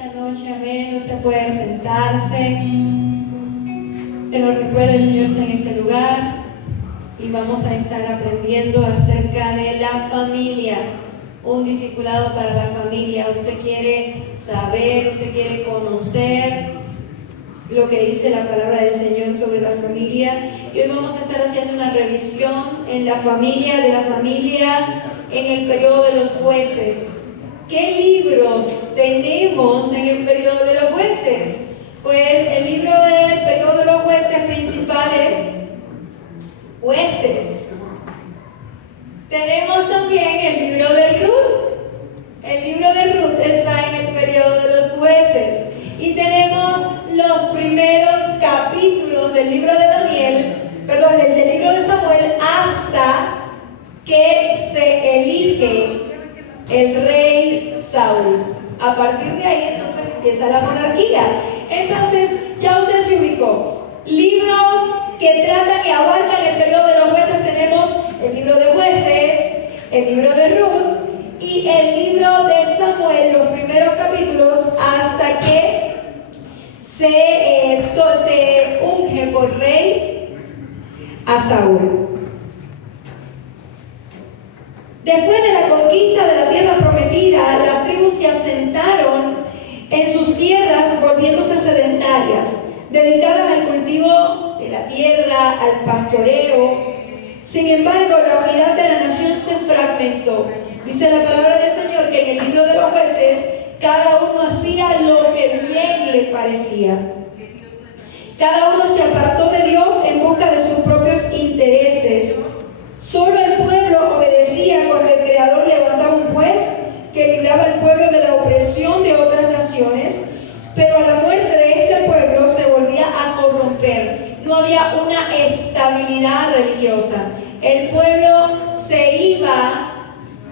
esta noche, amén. Usted puede sentarse. Te lo recuerda, el Señor está en este lugar y vamos a estar aprendiendo acerca de la familia. Un discipulado para la familia. Usted quiere saber, usted quiere conocer lo que dice la palabra del Señor sobre la familia. Y hoy vamos a estar haciendo una revisión en la familia, en el periodo de los jueces. ¿Qué libros tenemos en el periodo de los jueces? Pues el libro del periodo de los jueces principales, jueces. Tenemos también el libro de Ruth. El libro de Ruth está en el periodo de los jueces. Y tenemos los primeros capítulos del libro de del libro de Samuel, hasta que se elige el rey Saúl. A partir de ahí entonces empieza la monarquía. Entonces ya usted se ubicó. Libros que tratan y abarcan el periodo de los jueces, tenemos el libro de Jueces, el libro de Ruth y el libro de Samuel, los primeros capítulos, hasta que se unge por rey a Saúl. Después de la conquista de la tierra prometida, las tribus se asentaron en sus tierras, volviéndose sedentarias, dedicadas al cultivo de la tierra, al pastoreo. Sin embargo, la unidad de la nación se fragmentó. Dice la palabra del Señor que en el libro de los jueces, cada uno hacía lo que bien le parecía. Cada uno se apartó de Dios en busca de sus propios intereses. Solo el pueblo obedecía cuando el Creador levantaba un juez que libraba al pueblo de la opresión de otras naciones, pero a la muerte de este pueblo se volvía a corromper. No había una estabilidad religiosa. El pueblo se iba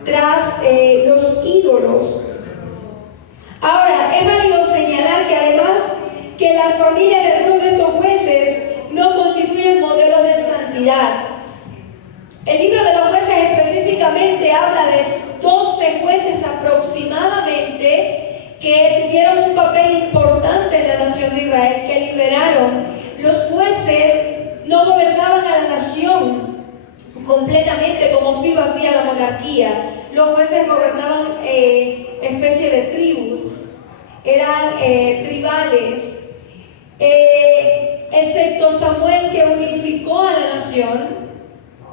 tras los ídolos. Ahora, es válido señalar que además que las familias de algunos de estos jueces no constituyen modelos de santidad. El libro de los jueces específicamente habla de 12 jueces aproximadamente que tuvieron un papel importante en la nación de Israel, que liberaron. Los jueces no gobernaban a la nación completamente como sí lo hacía la monarquía. Los jueces gobernaban especie de tribus, eran tribales, excepto Samuel, que unificó a la nación.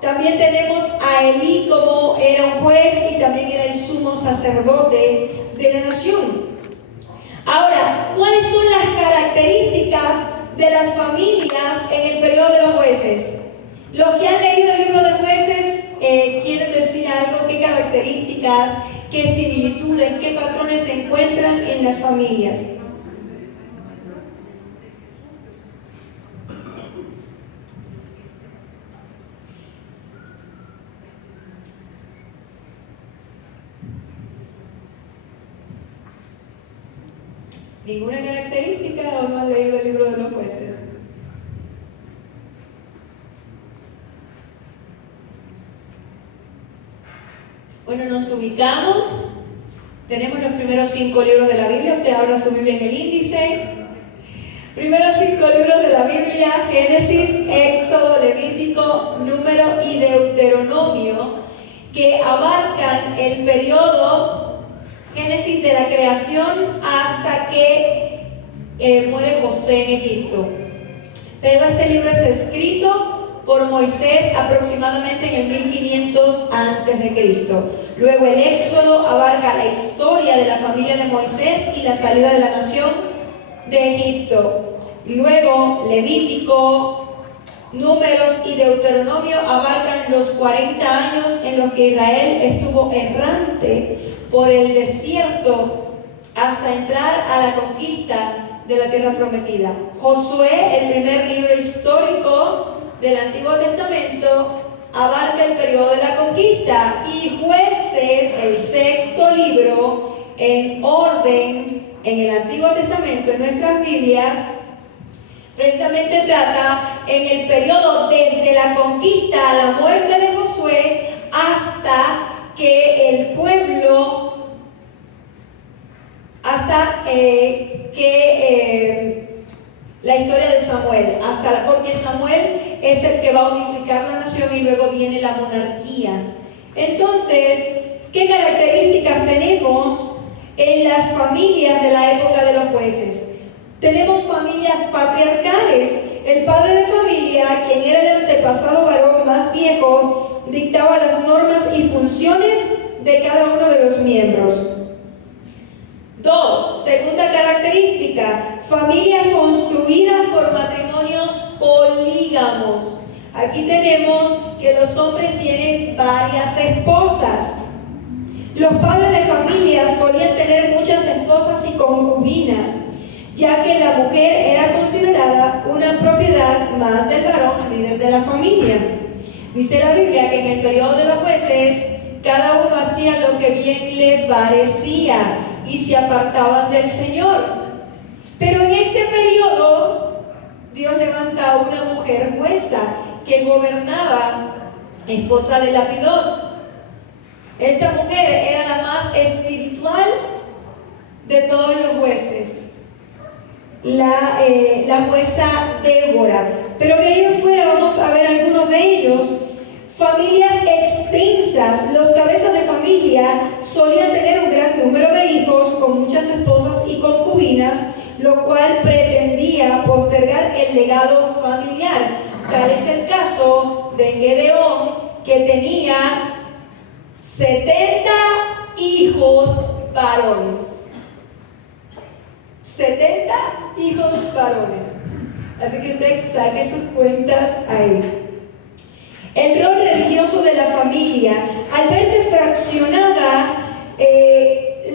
También tenemos a Elí, como era un juez y también era el sumo sacerdote de la nación. Ahora, ¿cuáles son las características de las familias en el periodo de los jueces? Los que han leído el libro de jueces quieren decir algo, qué características, qué similitudes, qué patrones se encuentran en las familias. ¿Ninguna característica o no han leído el libro de los jueces? Bueno, nos ubicamos. Tenemos los primeros 5 libros de la Biblia. Usted abra su Biblia en el índice. Primeros 5 libros de la Biblia: Génesis, Éxodo, Levítico, Número y Deuteronomio, que abarcan el periodo Génesis de la creación hasta que muere José en Egipto. Pero este libro es escrito por Moisés aproximadamente en el 1500 a.C. Luego el Éxodo abarca la historia de la familia de Moisés y la salida de la nación de Egipto. Luego Levítico, Números y Deuteronomio abarcan los 40 años en los que Israel estuvo errante por el desierto hasta entrar a la conquista de la tierra prometida. Josué, el primer libro histórico del Antiguo Testamento, abarca el periodo de la conquista, y Jueces, el 6.º libro en orden en el Antiguo Testamento, en nuestras Biblias, precisamente trata en el periodo desde la conquista a la muerte de Josué hasta que el pueblo, hasta la historia de Samuel, porque Samuel es el que va a unificar la nación y luego viene la monarquía. Entonces, ¿qué características tenemos en las familias de la época de los jueces? Tenemos familias patriarcales. El padre de familia, quien era el antepasado varón más viejo, dictaba las normas y funciones de cada uno de los miembros. 2. Segunda característica, familias construidas por matrimonios polígamos. Aquí tenemos que los hombres tienen varias esposas. Los padres de familia solían tener muchas esposas y concubinas, ya que la mujer era considerada una propiedad más del varón, líder de la familia. Dice la Biblia que en el periodo de los jueces, cada uno hacía lo que bien le parecía y se apartaban del Señor. Pero en este periodo, Dios levanta a una mujer jueza que gobernaba, esposa de Lapidot. Esta mujer era la más espiritual de todos los jueces, la jueza Débora. Pero de ahí en fuera vamos a ver algunos de ellos. Familias extensas. Los cabezas de familia solían tener un gran número de hijos con muchas esposas y concubinas, lo cual pretendía postergar el legado familiar. Tal es el caso de Gedeón, que tenía 70 hijos varones. 70 hijos varones. Así que usted saque sus cuentas ahí. El rol religioso de la familia, al verse fraccionada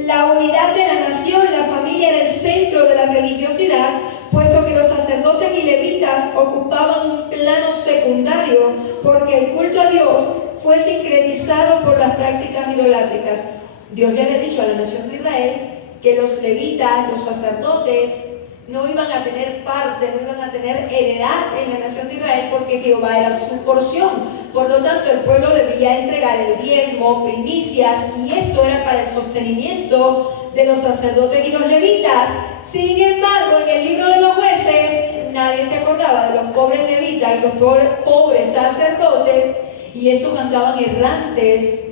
la unidad de la nación, la familia era el centro de la religiosidad, puesto que los sacerdotes y levitas ocupaban un plano secundario, porque el culto a Dios fue sincretizado por las prácticas idolátricas. Dios le había dicho a la nación de Israel que los levitas, los sacerdotes, no iban a tener parte, no iban a tener heredad en la nación de Israel, porque Jehová era su porción. Por lo tanto, el pueblo debía entregar el diezmo, primicias, y esto era para el sostenimiento de los sacerdotes y los levitas. Sin embargo, en el libro de los jueces, nadie se acordaba de los pobres levitas y los pobres sacerdotes, y estos andaban errantes.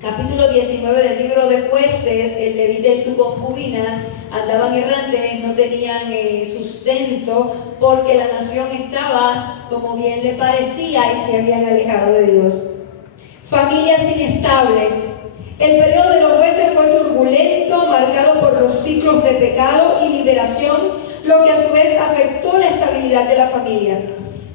Capítulo 19 del libro de Jueces, el levita y su concubina andaban errantes, no tenían sustento, porque la nación estaba como bien le parecía y se habían alejado de Dios. Familias inestables. El periodo de los jueces fue turbulento, marcado por los ciclos de pecado y liberación, lo que a su vez afectó la estabilidad de la familia.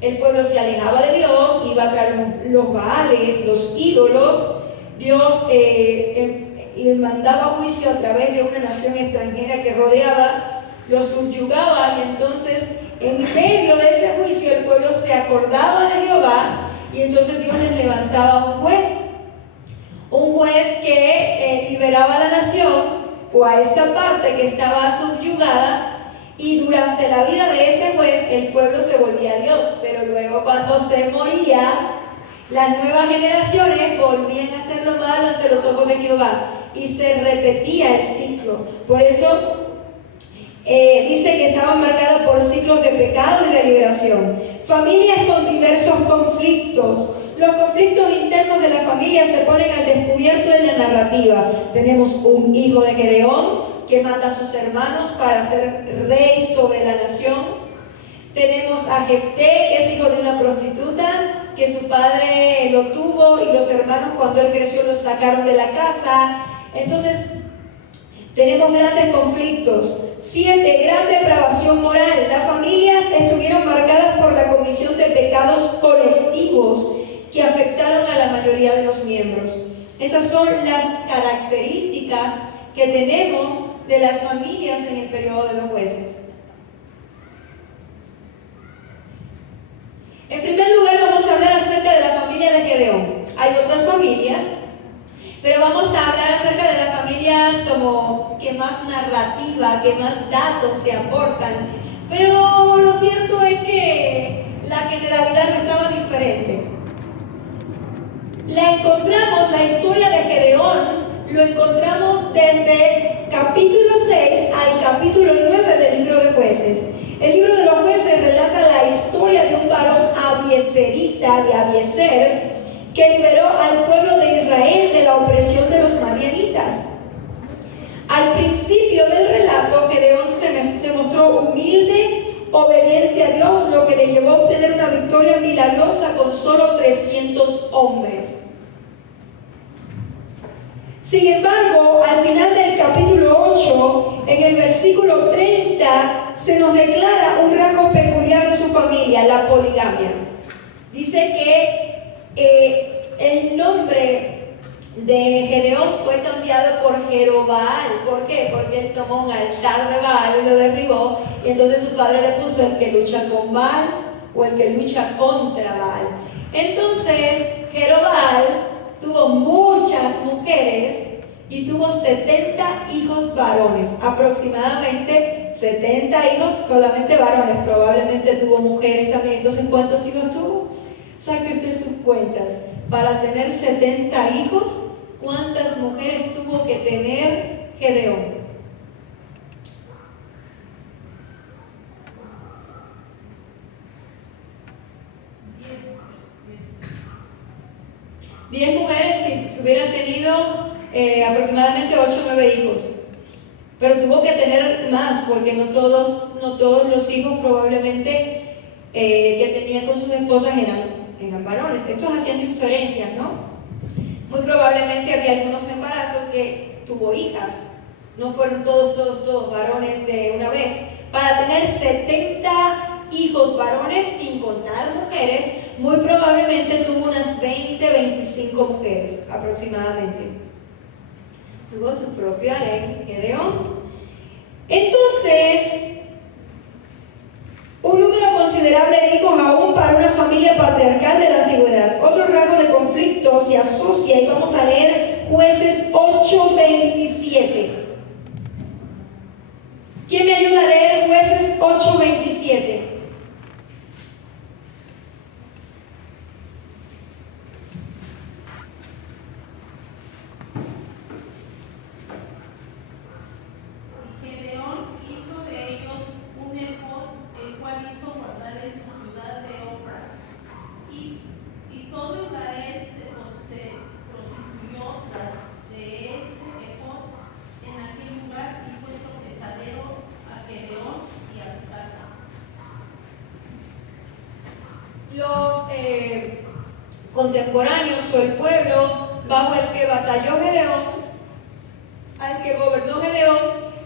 El pueblo se alejaba de Dios, iba tras los baales, los ídolos. Dios le mandaba juicio a través de una nación extranjera que rodeaba, los subyugaba, y entonces en medio de ese juicio el pueblo se acordaba de Jehová, y entonces Dios les levantaba un juez que liberaba a la nación o a esa parte que estaba subyugada, y durante la vida de ese juez el pueblo se volvía a Dios. Pero luego, cuando se moría, las nuevas generaciones volvían a hacer lo malo ante los ojos de Jehová, y se repetía el ciclo. Por eso dice que estaban marcadas por ciclos de pecado y de liberación. Familias con diversos conflictos. Los conflictos internos de la familia se ponen al descubierto en la narrativa. Tenemos un hijo de Gedeón que mata a sus hermanos para ser rey sobre la nación. Tenemos a Jefté, que es hijo de una prostituta, que su padre lo tuvo, y los hermanos, cuando él creció, lo sacaron de la casa. Entonces tenemos grandes conflictos. 7. Gran depravación moral. Las familias estuvieron marcadas por la comisión de pecados colectivos que afectaron a la mayoría de los miembros. Esas son las características que tenemos de las familias en el periodo de los jueces. En primer lugar, vamos a hablar acerca de la familia de Gedeón. Hay otras familias, pero vamos a hablar acerca de las familias como que más narrativa, que más datos se aportan. Pero lo cierto es que la generalidad no estaba diferente. La historia de Gedeón, lo encontramos desde capítulo 6 al capítulo 9 del libro de Jueces. El libro de los Jueces relata la historia de un varón abieserita de Abieser que liberó al pueblo de Israel de la opresión de los madianitas. Al principio del relato, Gedeón se mostró humilde, obediente a Dios, lo que le llevó a obtener una victoria milagrosa con solo 300 hombres. Sin embargo, al final del capítulo 8, en el versículo 30, se nos declara un rasgo peculiar de su familia, la poligamia. Dice que el nombre de Gedeón fue cambiado por Jerobaal. ¿Por qué? Porque él tomó un altar de Baal y lo derribó, y entonces su padre le puso el que lucha con Baal o el que lucha contra Baal. Entonces Jerobaal tuvo muchas mujeres y tuvo 70 hijos varones, aproximadamente 70 hijos solamente varones, probablemente tuvo mujeres también. Entonces, ¿cuántos hijos tuvo? Saque usted sus cuentas. Para tener 70 hijos, ¿cuántas mujeres tuvo que tener Gedeón? Diez mujeres si hubieran tenido aproximadamente 8 o 9 hijos. Pero tuvo que tener más, porque no todos los hijos probablemente que tenían con sus esposas eran varones. Estos hacían diferencias, ¿no? Muy probablemente había algunos embarazos que tuvo hijas. No fueron todos varones de una vez. Para tener 70 hijos varones, sin contar mujeres, muy probablemente tuvo unas 20, 25 mujeres aproximadamente. Tuvo su propio harén, Gedeón. Entonces, un número considerable de hijos aún para una familia patriarcal de la antigüedad. Otro rasgo de conflicto se asocia, y vamos a leer Jueces 8:27. ¿Quién me ayuda a leer Jueces 8:27? Contemporáneos o el pueblo bajo el que batalló Gedeón, al que gobernó Gedeón,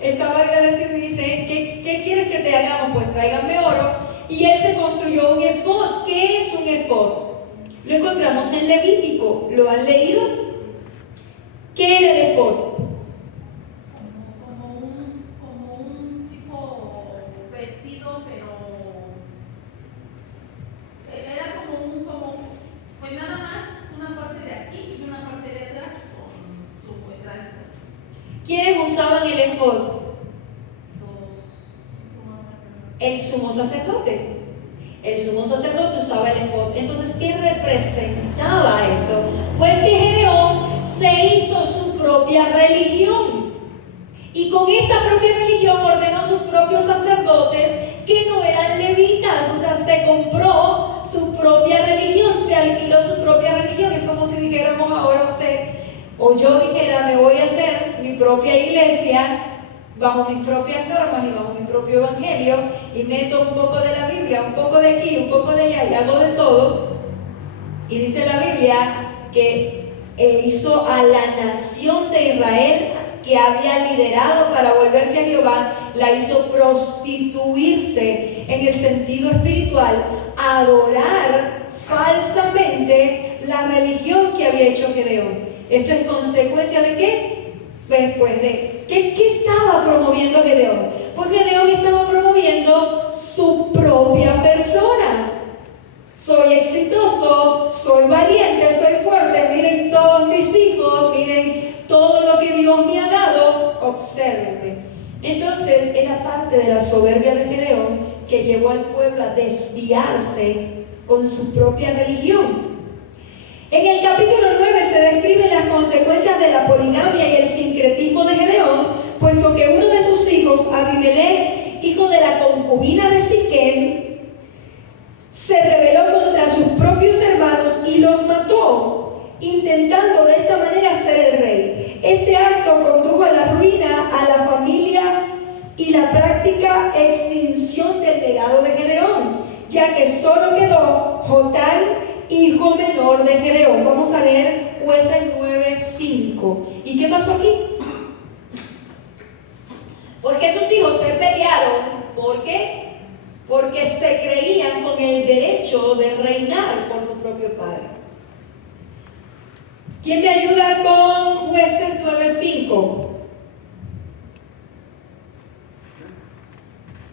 estaba agradecido y dice: ¿qué quieres que te hagamos? Pues tráiganme oro. Y él se construyó un efod. ¿Qué es un efod? Lo encontramos en Levítico. ¿Lo han leído? ¿Qué era el efod? Como un tipo vestido, pero era pues nada más una parte de aquí y una parte de atrás con su retraso. ¿Quiénes usaban el efod? El sumo sacerdote. El sumo sacerdote usaba el efod. Entonces, ¿qué representaba esto? Pues que Gedeón se hizo su propia religión. Y con esta propia religión ordenó sus propios sacerdotes que no eran levitas. O sea, se compró su propia religión, se alquiló su propia religión. Es como si dijéramos ahora usted, o yo dijera: me voy a hacer mi propia iglesia bajo mis propias normas y bajo mi propio evangelio, y meto un poco de la Biblia, un poco de aquí, un poco de allá, y hago de todo. Y dice la Biblia que hizo a la nación de Israel, que había liderado para volverse a Jehová, la hizo prostituirse en el sentido espiritual, adorar falsamente la religión que había hecho Gedeón. ¿Esto es consecuencia de qué? Pues de ¿qué estaba promoviendo Gedeón? Pues Gedeón estaba promoviendo su propia persona. Soy exitoso, soy valiente, soy fuerte, miren todos mis hijos, miren todo lo que Dios me ha dado, obsérvenme. Entonces era parte de la soberbia de Gedeón que llevó al pueblo a desviarse con su propia religión. En el capítulo 9 se describen las consecuencias de la poligamia y el sincretismo de Gedeón, puesto que uno de sus hijos, Abimelech, concubina de Siquem, se rebeló contra sus propios hermanos y los mató, intentando de esta manera ser el rey. Este acto condujo a la ruina a la familia y la práctica extinción del legado de Gedeón, ya que solo quedó Jotán, hijo menor de Gedeón. Vamos a leer Jueces 9:5. ¿Y qué pasó aquí? Pues que sus hijos se pelearon. ¿Por qué? Porque se creían con el derecho de reinar por su propio padre. ¿Quién me ayuda con Jueces 9:5?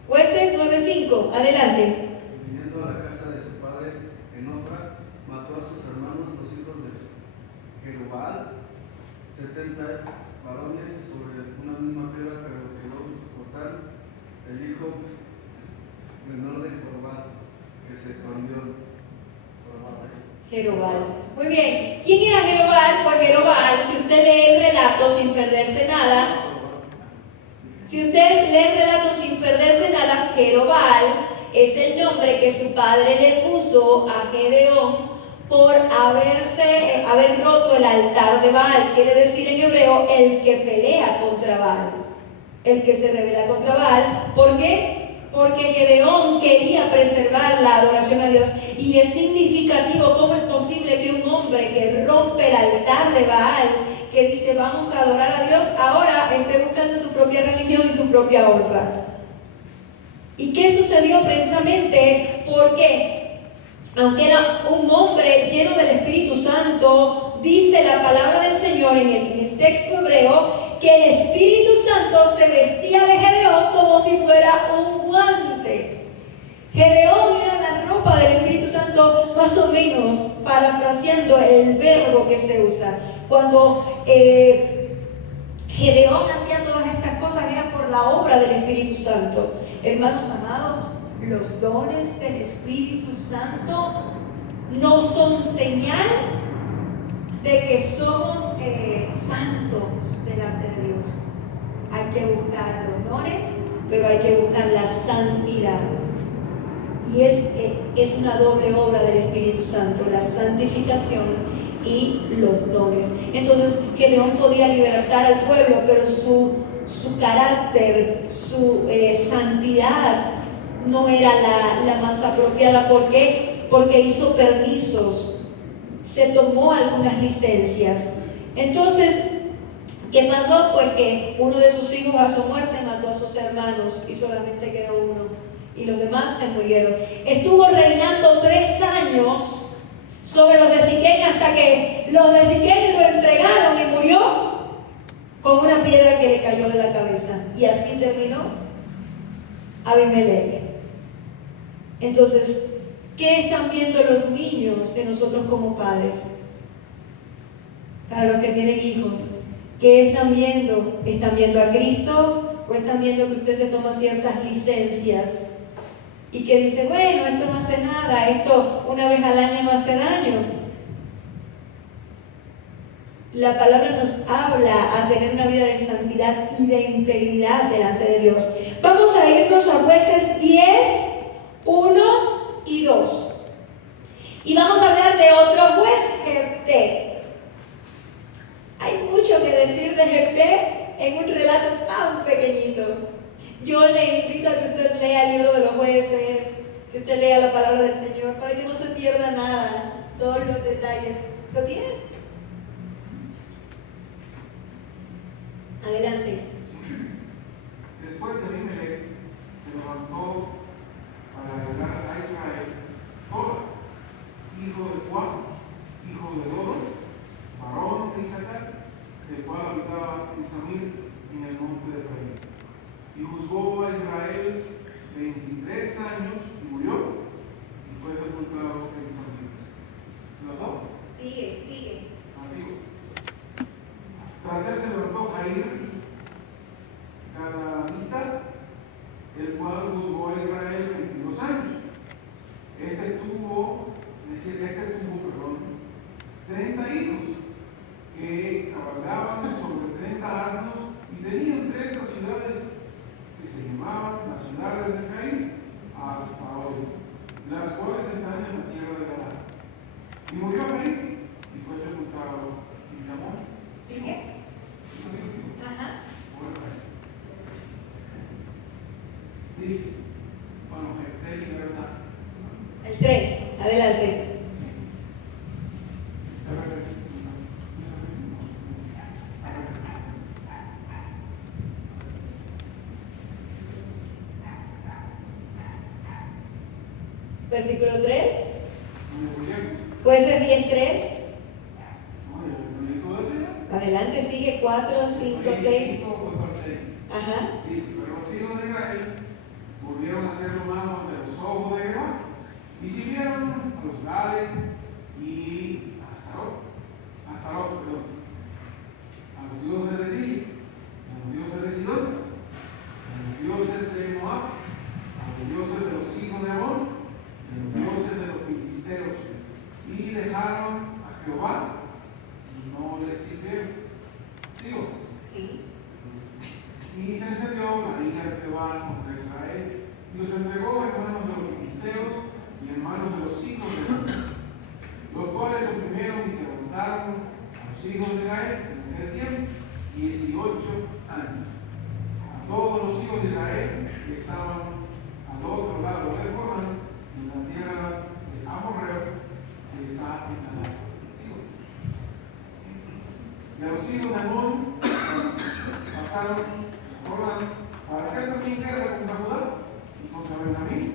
Jueces 9:5, adelante. Viniendo a la casa de su padre en Ofra, mató a sus hermanos, los hijos de Jerubbaal, 70 varones sobre una misma piedra, pero quedó Jotán, el hijo menor de Jerubbaal, que se expandió. Jerubbaal. Muy bien. ¿Quién era Jerubbaal? Pues Jerubbaal, si usted lee el relato sin perderse nada, Jerubbaal es el nombre que su padre le puso a Gedeón por haber roto el altar de Baal. Quiere decir en hebreo el que pelea contra Baal, el que se rebela contra Baal. ¿Por qué? Porque Gedeón quería preservar la adoración a Dios. Y es significativo cómo es posible que un hombre que rompe el altar de Baal, que dice vamos a adorar a Dios, ahora esté buscando su propia religión y su propia honra. ¿Y qué sucedió precisamente? Porque aunque era un hombre lleno del Espíritu Santo, dice la palabra del Señor en el texto hebreo que el Espíritu Santo se vestía de Gedeón como si fuera un guante. Gedeón era la ropa del Espíritu Santo, más o menos parafraseando el verbo que se usa. Cuando Gedeón hacía todas estas cosas era por la obra del Espíritu Santo. Hermanos amados, los dones del Espíritu Santo no son señal de que somos santos delante de Dios. Hay que buscar los dones, pero hay que buscar la santidad. Y es una doble obra del Espíritu Santo, la santificación y los dones. Entonces Gedeón podía libertar al pueblo, pero su carácter, su santidad no era la más apropiada. ¿Por qué? Porque hizo permisos, se tomó algunas licencias. Entonces, ¿qué pasó? Pues que uno de sus hijos a su muerte mató a sus hermanos y solamente quedó uno, y los demás se murieron. Estuvo reinando 3 años sobre los de Siquem hasta que los de Siquem lo entregaron y murió con una piedra que le cayó de la cabeza. Y así terminó Abimelech. Entonces, ¿qué están viendo los niños de nosotros como padres? Para los que tienen hijos, ¿qué están viendo? ¿Están viendo a Cristo o están viendo que usted se toma ciertas licencias y que dice, bueno, esto no hace nada, esto una vez al año no hace daño? La palabra nos habla a tener una vida de santidad y de integridad delante de Dios. Vamos a irnos a Jueces 10, 1 y 2. Y vamos a hablar de otro juez, Jefté. Hay mucho que decir de Jefté en un relato tan pequeñito. Yo le invito a que usted lea el libro de los jueces, que usted lea la palabra del Señor, para que no se pierda nada, todos los detalles. ¿Lo tienes? Adelante. Después de Abimelech se levantó para guerrear a Israel Tola, hijo de Juan, hijo de Dodo, varón de Isaacar, el cual habitaba en Samir, en el monte de Efraín. Y juzgó a Israel 23 años y murió, y fue sepultado en Samir. ¿Los dos? Sigue. Así. Tras él se levantó Jair, Dice, bueno, Jefté y libertad. El 3, adelante. Versículo 3. Jueces 10:3. Adelante, sigue 4, 5, 6. Ajá. Dice, pero los hijos de Israel volvieron a hacer lo malo ante los ojos de Jehová y siguieron a los Gales y a Astarot, a los dioses de Siria, a los dioses de Sidón, a los dioses de Moab, a los dioses de los hijos de Amón, a los dioses de los filisteos, y dejaron a Jehová y no les sirvieron. ¿Sigo? Sí. Y se encendió la ira de Jehová contra Israel y los entregó en manos de los filisteos y en manos de los hijos de Amón, los cuales oprimieron y quebrantaron a los hijos de Israel en aquel tiempo 18 años. A todos los hijos de Israel que estaban al otro lado del Jordán, en la tierra de Amorreo, que está en Canaán. Y a los hijos de Amón pasaron para hacer también guerra contra Judá y contra Benjamín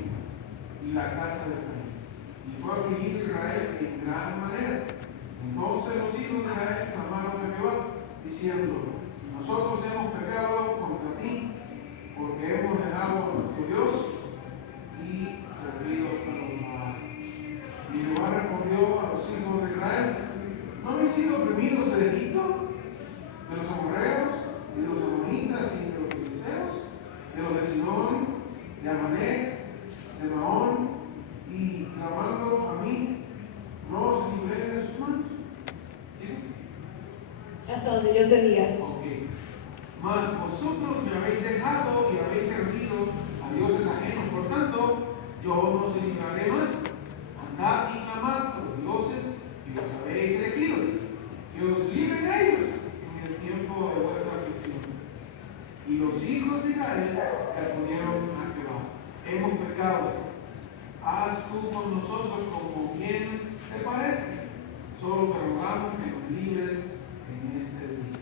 y la casa de Efraín. Y fue afligido Israel en gran manera. Entonces los hijos de Israel clamaron a Jehová, diciendo: nosotros hemos pecado contra ti, porque hemos dejado a nuestro Dios y servido a los Baales. Y Jehová respondió a los hijos de Israel: ¿no habéis sido oprimidos de Egipto, de los amorreos, y de los amonitas, y de los filisteos, de los de Sidón, de Amalec, de Maón, y clamando a mí, no os libré de sus manos? ¿Sí? Hasta donde yo te diga. Ok. Mas vosotros me habéis dejado y habéis servido a dioses ajenos, por tanto, yo no os libraré más. Andad y clamad a los dioses que os habéis elegido, que os libren ellos en el tiempo de vuestra aflicción. Y los hijos de Israel respondieron a Jehová: hemos pecado, haz tú con nosotros como bien te parece, solo te rogamos que nos libres en este día.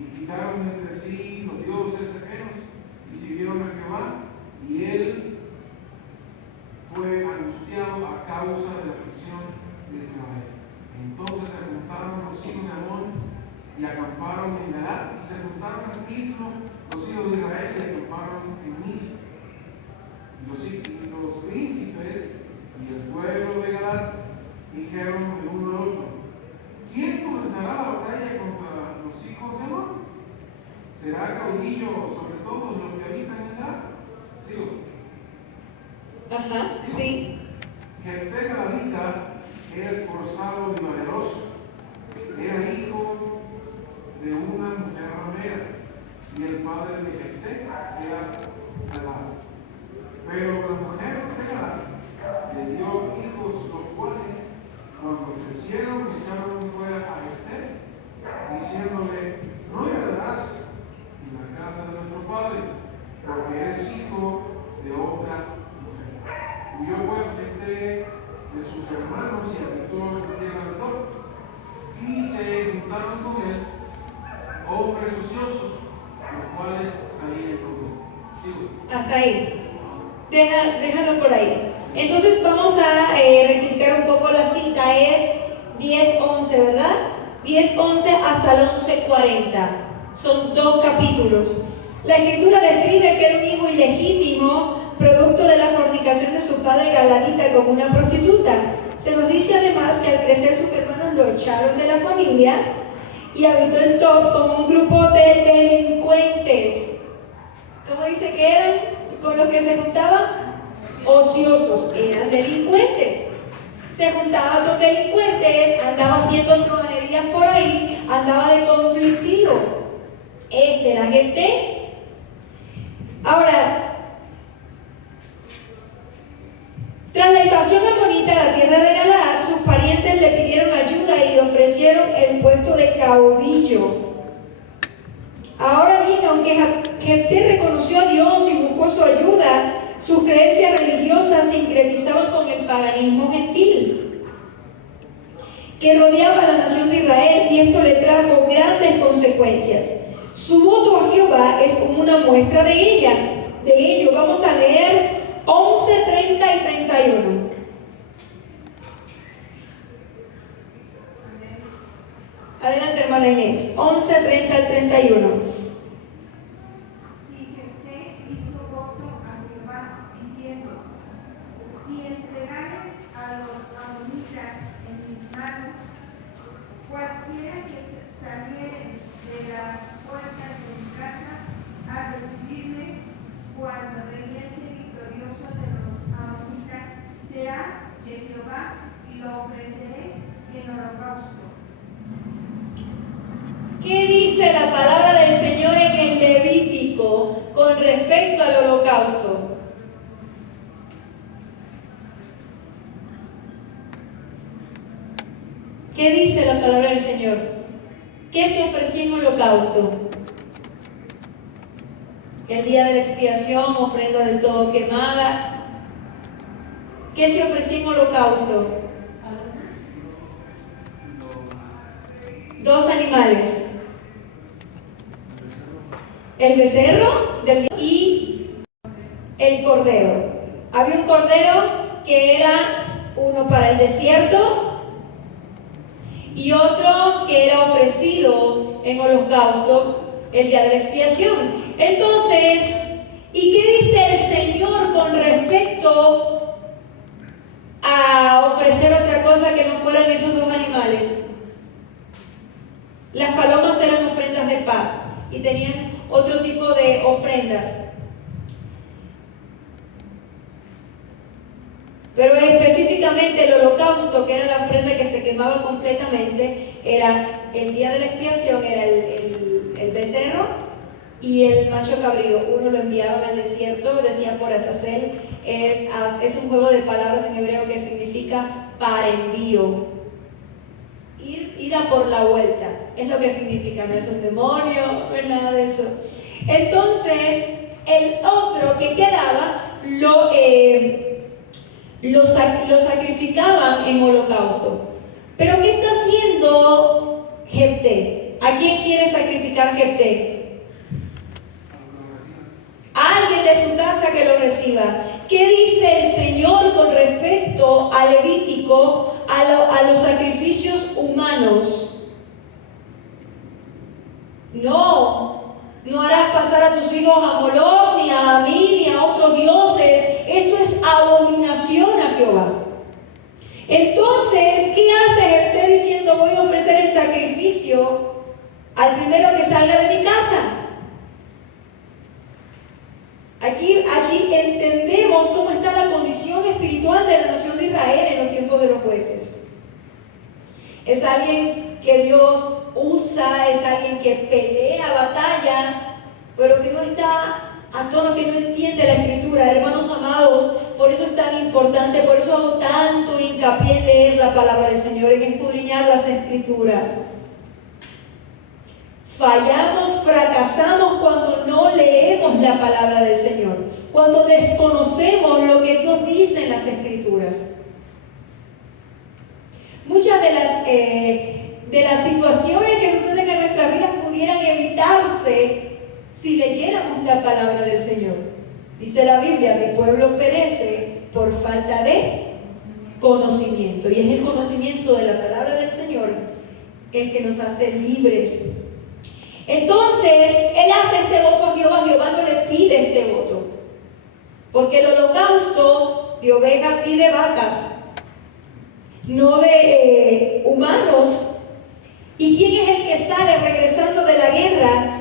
Y quitaron entre sí los dioses ajenos y sirvieron a Jehová, y él fue angustiado a causa de la aflicción de Israel. Entonces se juntaron los hijos de Amón y acamparon en Galaad, y se juntaron asimismo los hijos de Israel y acamparon en Mizpa. Y los príncipes y el pueblo de Galaad dijeron el uno al otro: ¿quién comenzará la batalla contra los hijos de Amón? ¿Será caudillo sobre todos los que habitan en Galaad? ¿Sigo? Ajá, sí. Jefté Galadita era esforzado y valeroso, era hijo de una mujer ramera, y el padre de Jefté era Galad. Pero la mujer de Galad le dio hijos, los cuales, cuando crecieron, echaron fuera a Jefté, diciéndole: no heredarás en la casa de nuestro padre, porque eres hijo de otra mujer. Huyó pues Jefté de sus hermanos y habitó en la tierra de Tob, y se juntaron con él hombres ociosos, los cuales salían con él. Hasta ahí. Déjalo por ahí. Entonces vamos a rectificar un poco la cita. Es 10:11, ¿verdad? 10:11 hasta el 11:40. Son 2 capítulos. La escritura describe que era un hijo ilegítimo, producto de la fornicación de su padre Galadita con una prostituta. Se nos dice además que al crecer sus hermanos lo echaron de la familia y habitó en Tob como un grupo de delincuentes. ¿Cómo dice que eran con los que se juntaban? Ociosos, eran delincuentes. Se juntaba con delincuentes, andaba haciendo tronerías por ahí, andaba de conflictivo. Este era Jefté. Ahora, tras la invasión amonita a la tierra de Galaad, sus parientes le pidieron ayuda y le ofrecieron el puesto de caudillo. Ahora bien, aunque Jefté reconoció a Dios y buscó buscó su ayuda, sus creencias religiosas sincretizaban con el paganismo gentil que rodeaba a la nación de Israel, y esto le trajo grandes consecuencias. Su voto a Jehová es como una muestra de ello. Vamos a leer 11, 30 y 31. Adelante, hermana Inés. 11, 30 al 31. Y Jefté hizo voto a Jehová, diciendo: si entregares a los amonitas en mis manos, cualquiera que saliere de las puertas de mi casa a recibirme cuando regrese victorioso de los amonitas, sea de Jehová, y lo ofreceré en holocausto. ¿Qué dice la palabra del Señor en el Levítico con respecto al holocausto? ¿Qué dice la palabra del Señor? ¿Qué se ofrecía en holocausto? El día de la expiación, ofrenda del todo quemada. ¿Qué se ofrecía en holocausto? 2 animales. El becerro y el cordero. Había un cordero que era uno para el desierto y otro que era ofrecido en holocausto el día de la expiación. Entonces, ¿y qué dice el Señor con respecto a ofrecer otra cosa que no fueran esos 2 animales? Las palomas eran ofrendas de paz y tenían otro tipo de ofrendas. Pero específicamente el holocausto, que era la ofrenda que se quemaba completamente, era el día de la expiación, era el becerro y el macho cabrío. Uno lo enviaba al desierto, decían por Azazel, es un juego de palabras en hebreo que significa para envío. Ida por la vuelta, es lo que significa, no es un demonio, no es nada de eso. Entonces, el otro que quedaba lo sacrificaban en holocausto. Pero ¿qué está haciendo Jefté? ¿A quién quiere sacrificar Jefté? A alguien de su casa que lo reciba. ¿Qué dice el Señor con respecto al Levítico, a los sacrificios humanos? No harás pasar a tus hijos a Moloc, ni a Amí, ni a otros dioses. Esto es abominación a Jehová. Entonces, ¿qué hace Jefté diciendo voy a ofrecer el sacrificio al primero que salga de mi casa? Aquí entendemos cómo está la condición espiritual de la nación de Israel en los tiempos de los jueces. Es alguien que Dios usa, es alguien que pelea batallas, pero que no está a tono, que no entiende la escritura. Hermanos amados, por eso es tan importante, por eso hago tanto hincapié en leer la palabra del Señor, en escudriñar las escrituras. Fallamos, fracasamos cuando no leemos la palabra del Señor, cuando desconocemos lo que Dios dice en las escrituras. Muchas de las situaciones que suceden en nuestras vidas pudieran evitarse si leyéramos la palabra del Señor. Dice la Biblia, mi pueblo perece por falta de conocimiento, y es el conocimiento de la palabra del Señor el que nos hace libres. Entonces, él hace este voto a Jehová. Jehová no le pide este voto, porque el holocausto de ovejas y de vacas, no de humanos. ¿Y quién es el que sale regresando de la guerra?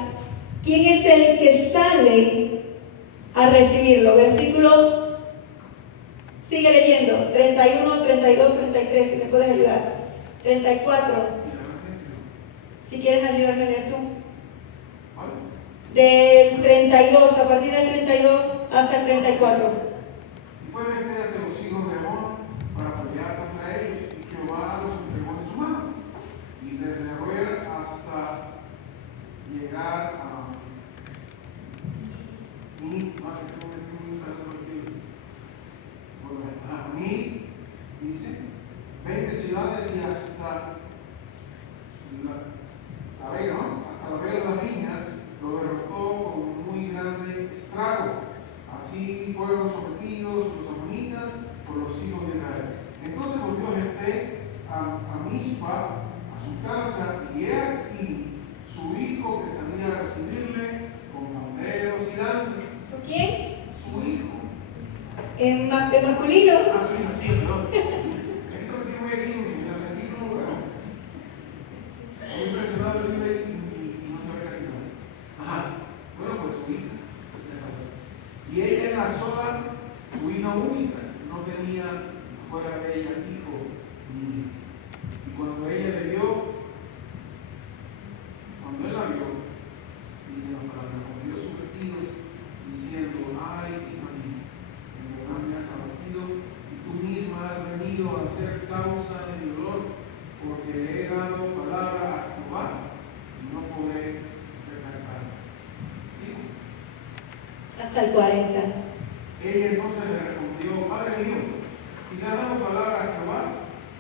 ¿Quién es el que sale a recibirlo? Versículo, sigue leyendo, 31, 32, 33, si me puedes ayudar. 34, si quieres ayudarme a leer tú. Del 32, a partir del 32 hasta el 34. Y fue Jefté hacia los hijos de Amón para pelear contra ellos, y Jehová los entregó en su mano. Y desde Roer hasta llegar a dice, 20 ciudades y hasta la Vega, ¿no? Hasta la Vega de las Viñas, lo derrotó con muy grande estrago. Así fueron sometidos los amonitas por los hijos de Israel. Entonces volvió Jefté a Mizpa, a su casa, y he aquí su hijo que salía a recibirle con panderos y danzas. ¿Su quién? Su hijo. En masculino. Ah, su hijo, perdón. Esto que tengo aquí, me sentí en un lugar. Muy impresionado el libro y no sabía casi nada. Ajá. Bueno, pues su hija. Y ella era sola, su hija única, no tenía fuera de ella hijo. Y cuando ella le vio, cuando él la vio, dice la palabra, cogió sus vestidos diciendo, ay, hija mía, en verdad me has abatido y tú misma has venido a ser causa de mi dolor, porque le he dado palabra a Jehová y no podré retractarme. ¿Sí? Hasta el 40. Ella entonces le respondió, Padre mío, si le has dado palabra a Jehová,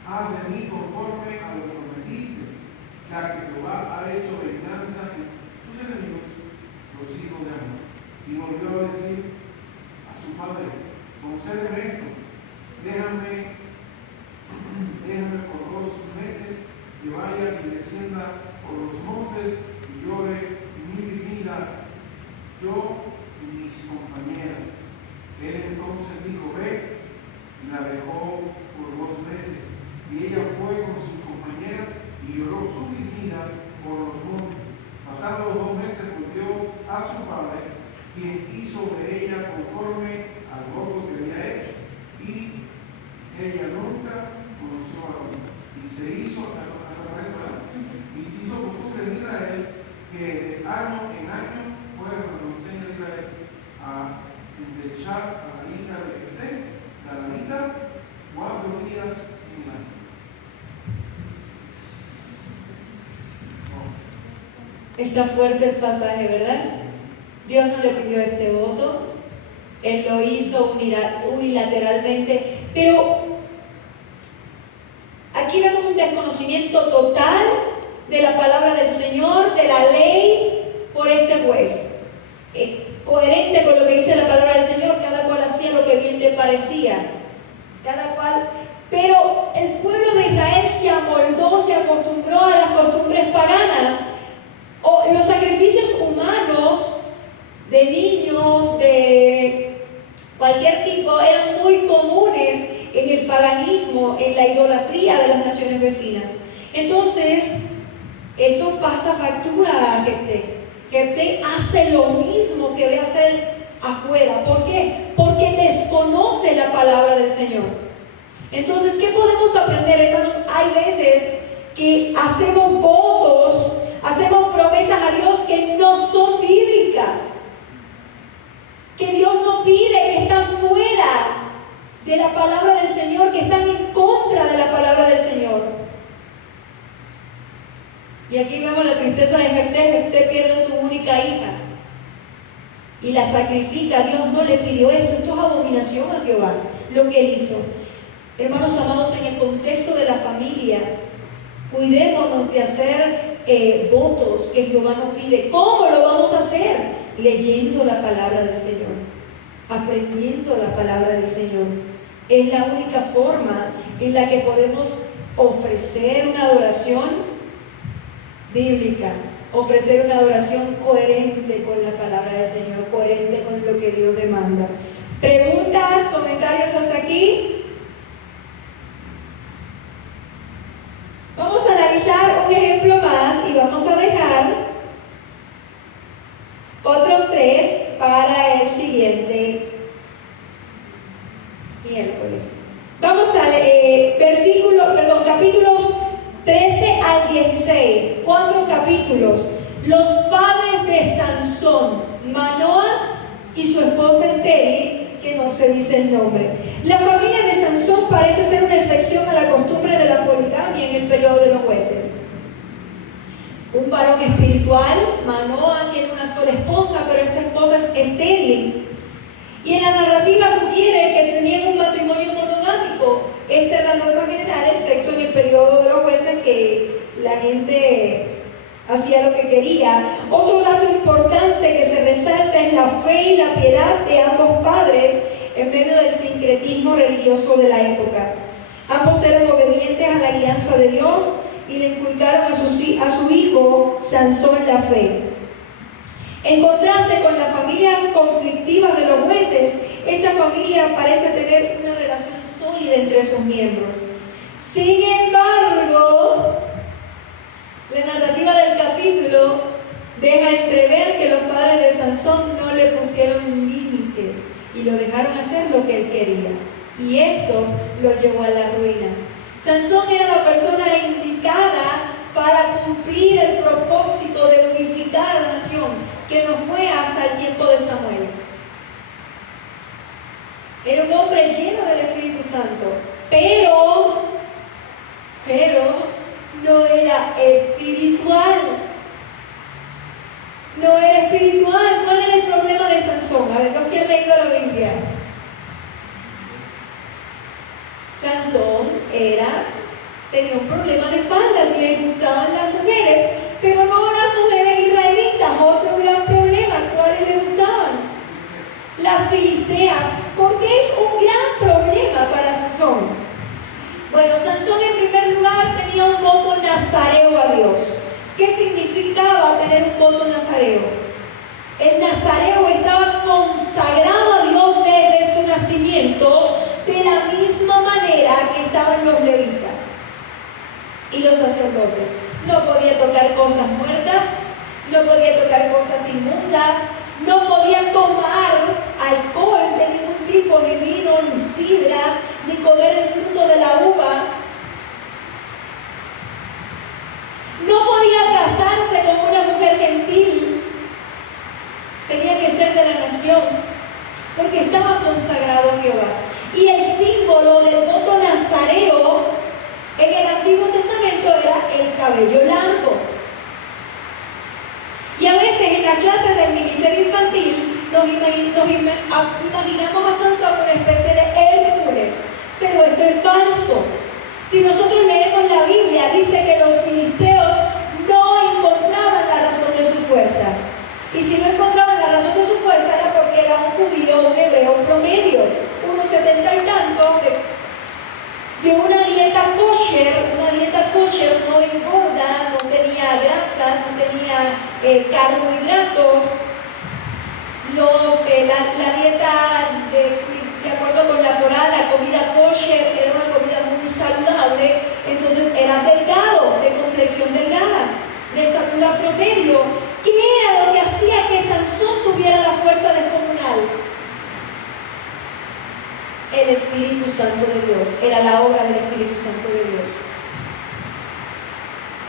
haz de mí conforme a lo que prometiste, ya que Jehová ha hecho venganza en tus enemigos, los hijos de Amón. Y volvió a decir a su padre, concédeme esto, déjame por 2 meses que vaya y descienda por los montes y llore mi vida, yo y mis compañeras. Él entonces dijo, ve, y la dejó por 2 meses. Y ella fue con sus compañeras y lloró su vida por los montes. Pasados los 2 meses volvió a su padre, quien hizo de ella conforme al voto que había hecho. Y ella nunca conoció a Aarón. Y se hizo costumbre en Israel que de año en año fuera cuando enseña a Israel a endechar a la hija de Jefté, Galadita, 4 días en el año. Está fuerte el pasaje, ¿verdad? Dios no le pidió este voto, Él lo hizo unilateralmente, pero aquí vemos un desconocimiento total de la palabra del Señor, de la ley, por este juez. Coherente con lo que dice la palabra del Señor, cada cual hacía lo que bien le parecía, cada cual, pero el pueblo de Israel se amoldó, se acostumbró a las costumbres paganas, o los sacrificios humanos de niños, de cualquier tipo, eran muy comunes en el paganismo, en la idolatría de las naciones vecinas. Entonces, esto pasa factura a Jefté. Jefté hace lo mismo que ve hacer afuera. ¿Por qué? Porque desconoce la palabra del Señor. Entonces, ¿qué podemos aprender, hermanos? Hay veces que hacemos votos, hacemos promesas a Dios que no son bíblicas, que Dios no pide, que están fuera de la palabra del Señor, que están en contra de la palabra del Señor. Y aquí vemos la tristeza de Jefté. Jefté pierde su única hija y la sacrifica. Dios no le pidió esto. Esto es abominación a Jehová, lo que él hizo. Hermanos amados, en el contexto de la familia, cuidémonos de hacer votos que Jehová nos pide. ¿Cómo lo vamos a hacer? Leyendo la palabra del Señor, aprendiendo la palabra del Señor. Es la única forma en la que podemos ofrecer una adoración bíblica, ofrecer una adoración coherente con la palabra del Señor, coherente con lo que Dios demanda. ¿Preguntas, comentarios hasta aquí? Vamos a analizar un ejemplo más y vamos a dejar otros 3 para el siguiente miércoles. Vamos a leer capítulos 13 al 16, 4 capítulos. Los padres de Sansón, Manoa y su esposa estéril, que no se dice el nombre. La familia de Sansón parece ser una excepción a la costumbre de la poligamia en el periodo de los jueces. un varón espiritual. Manoa tiene una sola esposa, pero esta esposa es estéril. Y en la narrativa sugiere que tenían un matrimonio monogámico. Esta es la norma general, excepto en el periodo de los jueces, que la gente hacía lo que quería. Otro dato importante que se resalta es la fe y la piedad de ambos padres en medio del sincretismo religioso de la época. Ambos eran obedientes a la guianza de Dios y le inculcaron a su hijo Sansón la fe. En contraste con las familias conflictivas de los jueces, esta familia parece tener una relación sólida entre sus miembros. Sin embargo, la narrativa del capítulo deja entrever que los padres de Sansón no le pusieron límites y lo dejaron hacer lo que él quería. Y esto lo llevó a la ruina. Sansón era la persona indicada para cumplir el propósito de unificar a la nación, que no fue hasta el tiempo de Samuel. Era un hombre lleno del Espíritu Santo, pero no era espiritual. No era espiritual. ¿Cuál era el problema de Sansón? A ver, los que han leído la Biblia. Sansón tenía un problema de faldas y le gustaban las mujeres, pero no las mujeres israelitas. Otro gran problema. ¿Cuáles le gustaban? Las filisteas. Porque es un gran problema para Sansón. Bueno, Sansón en primer lugar tenía un voto nazareo a Dios. ¿Qué significaba tener un voto nazareo? El nazareo estaba consagrado a Dios desde su nacimiento, de la misma manera que estaban los levitas y los sacerdotes. No podía tocar cosas muertas, no podía tocar cosas inmundas, no podía tomar alcohol de ningún tipo, ni vino, ni sidra, ni comer el fruto de la uva. No podía casarse con una mujer gentil. Tenía que ser de la nación, porque estaba consagrado a Jehová. Y el símbolo del voto nazareo en el Antiguo Testamento era el cabello largo. Y a veces en las clases del ministerio infantil nos imaginamos a Sansón una especie de Hércules, pero esto es falso. Si nosotros leemos la Biblia, dice que los filisteos no encontraban la razón de su fuerza. Y si no encontraban la razón de su fuerza era porque era un judío, un hebreo promedio, unos 70 y tantos, de una dieta kosher no engorda, no tenía grasa, no tenía carbohidratos. La dieta, de acuerdo con la Torá, la comida kosher era una comida muy saludable, entonces era delgado, de complexión delgada, de estatura promedio. ¿Qué era lo que hacía que Sansón tuviera la fuerza descomunal? El Espíritu Santo de Dios, era la obra del Espíritu Santo de Dios.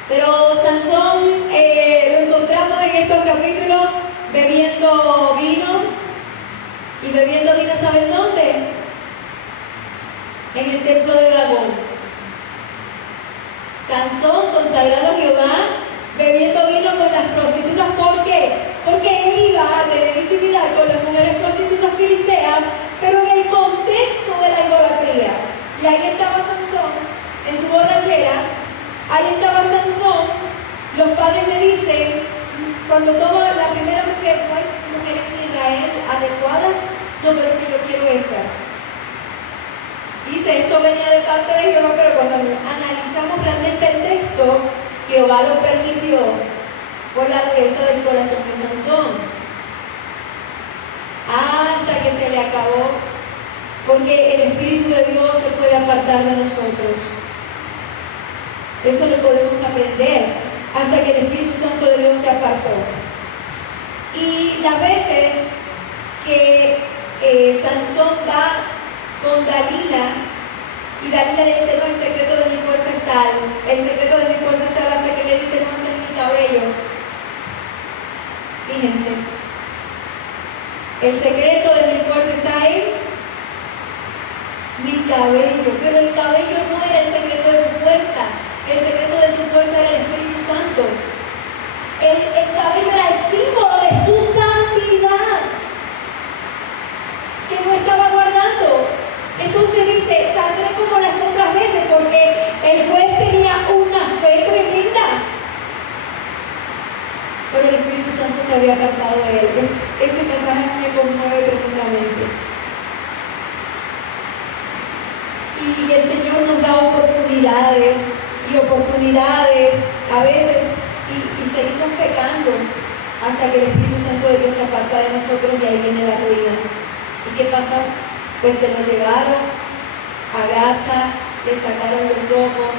Pero Sansón lo encontramos en estos capítulos bebiendo vino. ¿Y bebiendo vino saben dónde? En el templo de Dagón. Sansón, consagrado a Jehová, bebiendo vino con las prostitutas. ¿Por qué? Porque él iba a tener intimidad con las mujeres prostitutas filisteas, pero en el contexto de la idolatría. Y ahí estaba Sansón, en su borrachera, ahí estaba Sansón. Los padres me dicen, cuando toma la primera mujer, no hay mujeres en Israel adecuadas, no, pero que yo quiero esta. Dice, esto venía de parte de Jehová, pero cuando analizamos realmente el texto, Jehová lo permitió por la dureza del corazón de Sansón, hasta que se le acabó, porque el Espíritu de Dios se puede apartar de nosotros. Eso lo podemos aprender hasta que el Espíritu Santo de Dios se apartó. Y las veces que Sansón va con Dalila, y Dalila le dice, no, el secreto de mi fuerza es tal, el secreto de mi fuerza es tal, hasta que le dice, no, está en mi cabello. Fíjense, el secreto de mi fuerza está en mi cabello, pero el cabello no era el secreto de su fuerza, el secreto de su fuerza era el Espíritu Santo. entonces dice, saldré como las otras veces, porque el juez tenía una fe tremenda. Pero el Espíritu Santo se había apartado de él. Este pasaje me conmueve tremendamente. Y el Señor nos da oportunidades a veces y seguimos pecando hasta que el Espíritu Santo de Dios se aparta de nosotros y ahí viene la ruina. ¿Y qué pasó? Pues se lo llevaron a Gaza, le sacaron los ojos.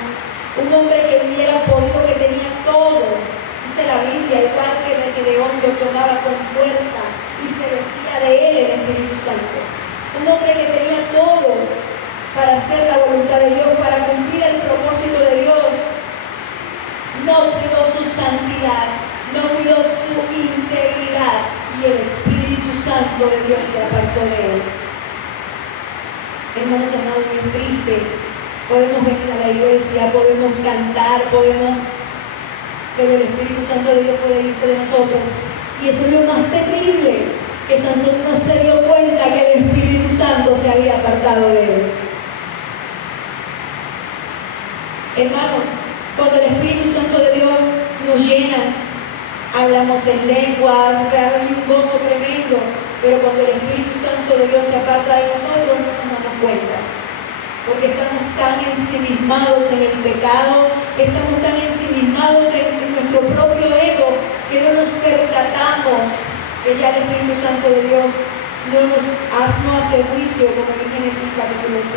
Un hombre que hubiera podido, que tenía todo, dice la Biblia, igual que el Gedeón, lo tomaba con fuerza y se vestía de él el Espíritu Santo. Un hombre que tenía todo para hacer la voluntad de Dios, para cumplir el propósito de Dios, no cuidó su santidad, no cuidó su integridad, y el Espíritu Santo de Dios se apartó de él. Hermanos amados, es triste. Podemos venir a la iglesia, podemos cantar, pero el Espíritu Santo de Dios puede irse de nosotros. Y eso es lo más terrible, que Sansón no se dio cuenta que el Espíritu Santo se había apartado de él. Hermanos, cuando el Espíritu Santo de Dios nos llena, hablamos en lenguas, o sea, hay un gozo tremendo, pero cuando el Espíritu Santo de Dios se aparta de nosotros, no nos damos cuenta, porque estamos tan ensimismados en el pecado, estamos tan ensimismados en nuestro propio ego, que no nos percatamos que ya el Espíritu Santo de Dios no hace juicio, como en Génesis capítulo 6.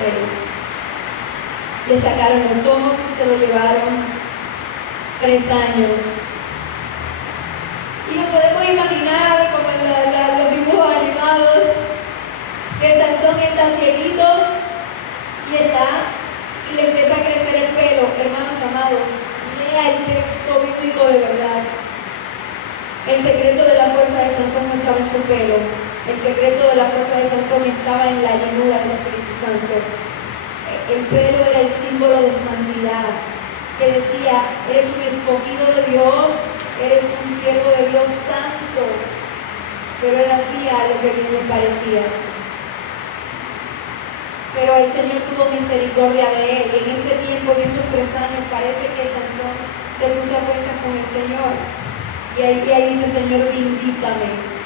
Le sacaron los ojos y se lo llevaron 3 años. Y nos podemos imaginar, como en los dibujos animados, que Sansón está cieguito y le empieza a crecer el pelo. Hermanos amados, lea el texto bíblico de verdad. El secreto de la fuerza de Sansón no estaba en su pelo. El secreto de la fuerza de Sansón estaba en la llenura del Espíritu Santo. El pelo era el símbolo de santidad, que decía, eres un escogido de Dios, eres un siervo de Dios santo. Pero él hacía lo que bien le parecía. Pero el Señor tuvo misericordia de él, y en este tiempo, en estos 3 años, parece que Sansón se puso a cuentas con el Señor. Y ahí dice, Señor, vindícame.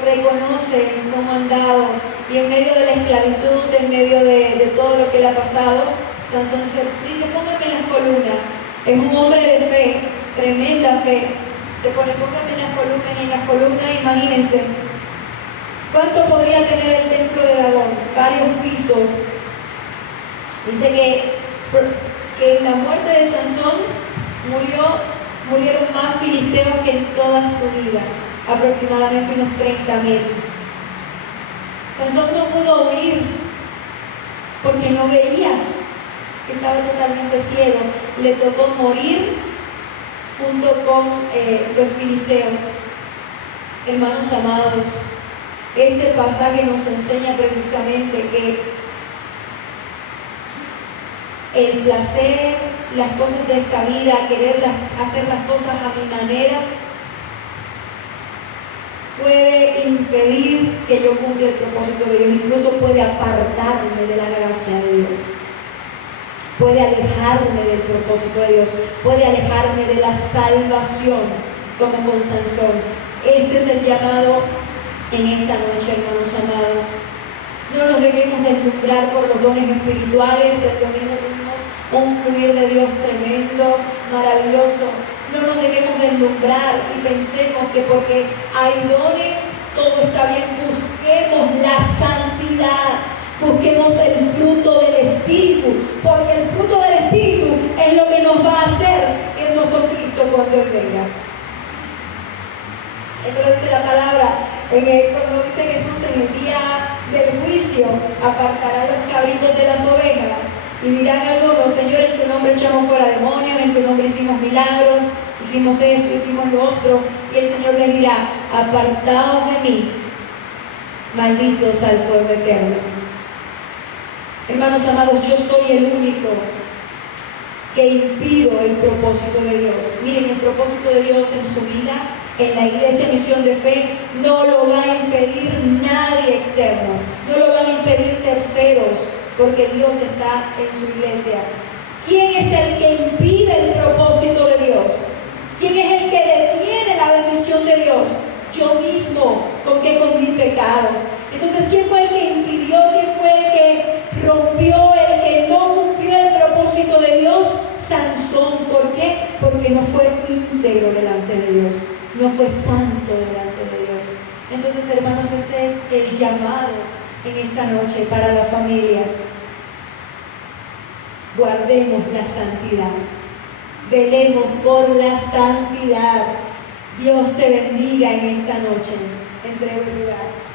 Reconoce cómo ha andado, y en medio de la esclavitud, en medio de todo lo que le ha pasado, Sansón dice, póngame en las columnas. Es un hombre de fe, tremenda fe. Se pone, póngame en las columnas, y en las columnas, imagínense, ¿cuánto podría tener el templo de Dagón? Varios pisos. Dice que en la muerte de Sansón murieron más filisteos que en toda su vida, aproximadamente unos 30,000. Sansón no pudo huir porque no veía, estaba totalmente ciego. Le tocó morir junto con los filisteos. Hermanos amados, este pasaje nos enseña precisamente que el placer, las cosas de esta vida, querer hacer las cosas a mi manera, puede impedir que yo cumpla el propósito de Dios, incluso puede apartarme de la gracia de Dios, puede alejarme del propósito de Dios, puede alejarme de la salvación, como con Sansón. Este es el llamado en esta noche, hermanos amados. No nos dejemos deslumbrar por los dones espirituales. El domingo tuvimos un fluir de Dios tremendo, maravilloso. No nos dejemos deslumbrar y pensemos que porque hay dones, todo está bien. Busquemos la santidad, busquemos el fruto del Espíritu, porque el fruto del Espíritu es lo que nos va a hacer irnos con Cristo cuando Él venga. Eso lo dice la palabra. Cuando dice Jesús, en el día del juicio apartará los cabritos de las ovejas, y dirán algunos, Señor, en tu nombre echamos fuera demonios, en tu nombre hicimos milagros, hicimos esto, hicimos lo otro, y el Señor les dirá, apartaos de mí, malditos al fuego eterno. Hermanos amados, yo soy el único que impido el propósito de Dios. Miren, el propósito de Dios en su vida, en la iglesia Misión de Fe, no lo va a impedir nadie externo, no lo guerreros, porque Dios está en su iglesia. ¿Quién es el que impide el propósito de Dios? ¿Quién es el que detiene la bendición de Dios? Yo mismo, ¿con qué? Con mi pecado. Entonces, ¿quién fue el que impidió? ¿Quién fue el que rompió? ¿El que no cumplió el propósito de Dios? Sansón. ¿Por qué? Porque no fue íntegro delante de Dios, no fue santo delante de Dios. Entonces, hermanos, ese es el llamado en esta noche para la familia. Guardemos la santidad, velemos por la santidad. Dios te bendiga en esta noche. En breve lugar.